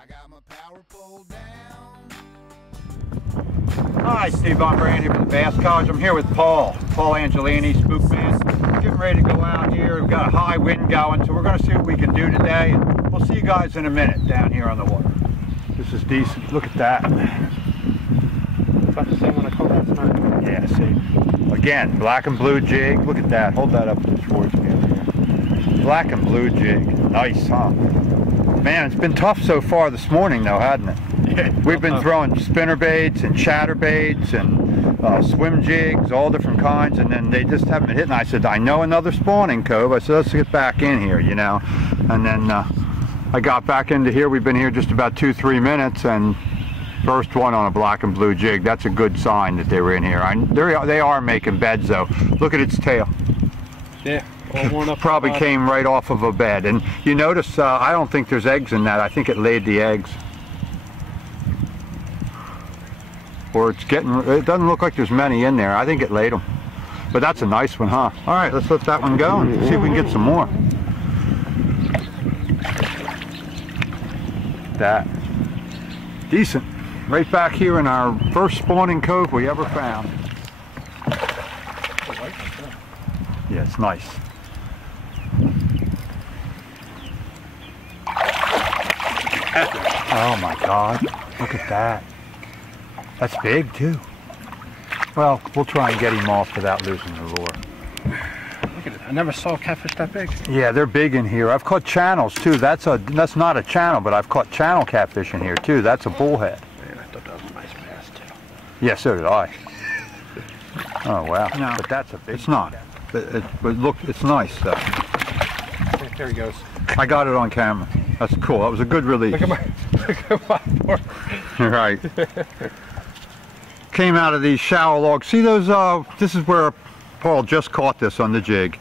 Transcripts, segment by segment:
I got my power pole down. Hi, Steve Brand here from the Bass College. I'm here with Paul Angelini, Spookman. Getting ready to go out here. We've got a high wind going, so we're going to see what we can do today. And we'll see you guys in a minute down here on the water. This is decent. Look at that. About the same one I caught last night. Yeah, see. Again, black and blue jig. Look at that. Hold that up to the sports camera. Black and blue jig. Nice, huh? Man, it's been tough so far this morning, though, hasn't it? Yeah, We've been throwing spinner baits and chatter baits and swim jigs, all different kinds, and then they just haven't been hitting. I said, I know another spawning cove. I said, let's get back in here, you know. And then I got back into here. We've been here just about 2-3 minutes, and first one on a black and blue jig. That's a good sign that they were in here. They are making beds, though. Look at its tail. Yeah. All worn up. Probably came right off of a bed. And you notice, I don't think there's eggs in that. I think it laid the eggs. Or it's getting, it doesn't look like there's many in there. I think it laid them. But that's a nice one, huh? All right, let's let that one go and see if we can get some more. That. Decent. Right back here in our first spawning cove we ever found. Yeah, it's nice. Oh my God, look at that. That's big too. Well, we'll try and get him off without losing the lure. Look at it. I never saw a catfish that big. Yeah, they're big in here. I've caught channels too. That's not a channel, but I've caught channel catfish in here too. That's a bullhead. Man, I thought that was a nice bass too. Yeah, so did I. Oh wow. No. But that's a big. It's not. But look, it's nice though. There he goes. I got it on camera. That's cool. That was a good release. Look at my board. Right. Came out of these shallow logs. See those, this is where Paul just caught this on the jig.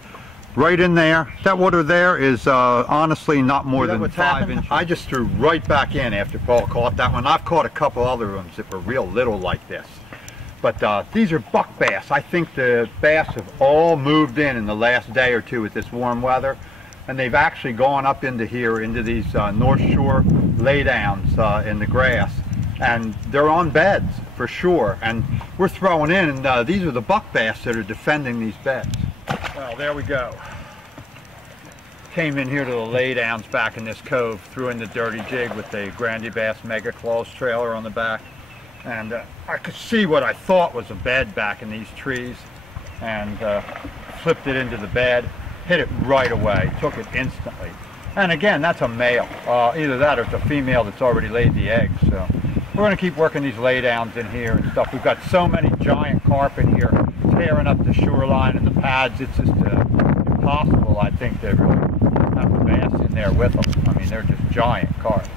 Right in there. That water there is honestly not more than 5 inches. I just threw right back in after Paul caught that one. I've caught a couple other ones that were real little like this. But these are buck bass. I think the bass have all moved in the last day or two with this warm weather. And they've actually gone up into here, into these North Shore laydowns in the grass. And they're on beds, for sure. And we're throwing in, and these are the buck bass that are defending these beds. Well, there we go. Came in here to the laydowns back in this cove, threw in the dirty jig with the Grandy Bass Mega Claws trailer on the back. And I could see what I thought was a bed back in these trees. And flipped it into the bed. Hit it right away, took it instantly. And again, that's a male. Either that or it's a female that's already laid the eggs. So we're going to keep working these laydowns in here and stuff. We've got so many giant carp in here tearing up the shoreline and the pads. It's just impossible, I think, to really have the bass in there with them. I mean, they're just giant carp.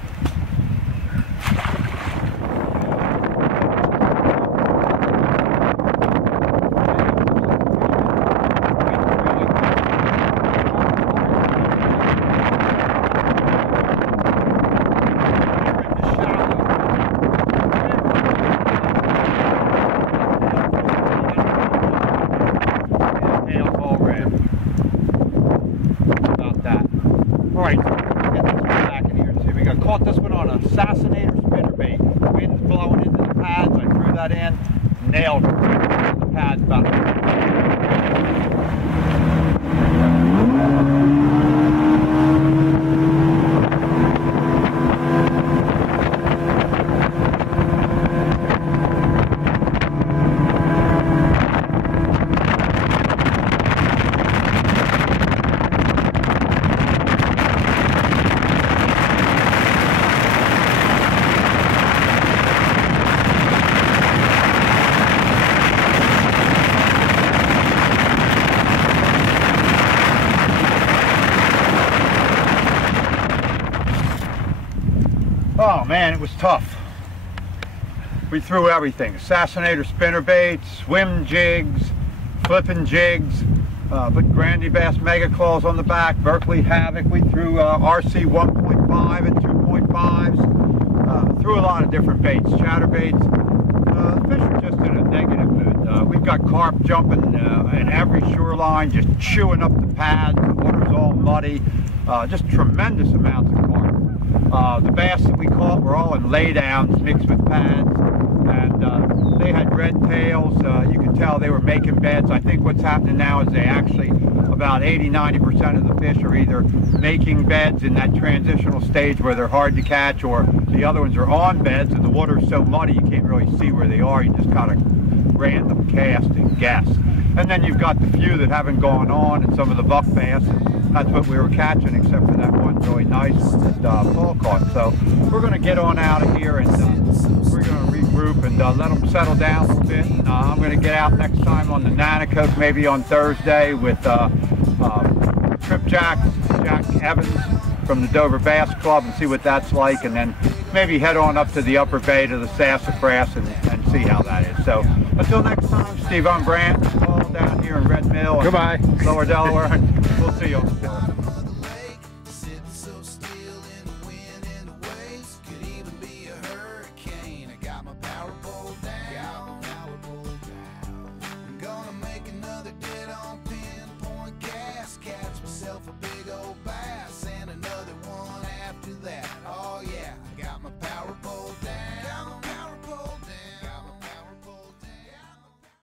Caught this one on a Assassinator spinnerbait. Wind's blowing into the pads. I threw that in, nailed it. The pads about. Oh man, it was tough. We threw everything. Assassinator spinnerbaits, swim jigs, flipping jigs, put Grandy Bass Mega Claws on the back, Berkeley Havoc. We threw RC 1.5 and 2.5s. Threw a lot of different baits, chatterbaits. The fish are just in a negative mood. We've got carp jumping in every shoreline, just chewing up the pads. The water's all muddy. Just tremendous amounts of carp. The bass that we caught were all in laydowns mixed with pads, and they had red tails. You could tell they were making beds. I think what's happening now is they actually, about 80–90% of the fish are either making beds in that transitional stage where they're hard to catch, or the other ones are on beds and the water is so muddy you can't really see where they are. You just kind of random cast and guess. And then you've got the few that haven't gone on, and some of the buck bass, and that's what we were catching, except for that one really nice one that Paul caught. So we're going to get on out of here, and we're going to regroup and let them settle down a little bit. And I'm going to get out next time on the Nanticoke, maybe on Thursday, with Trip Jack Evans from the Dover Bass Club, and see what that's like, and then maybe head on up to the Upper Bay to the Sassafras and see how that is. So until next time, Steve, I'm Brant, all down here in Red Mill, goodbye, Lower Delaware. We'll see you on the floor.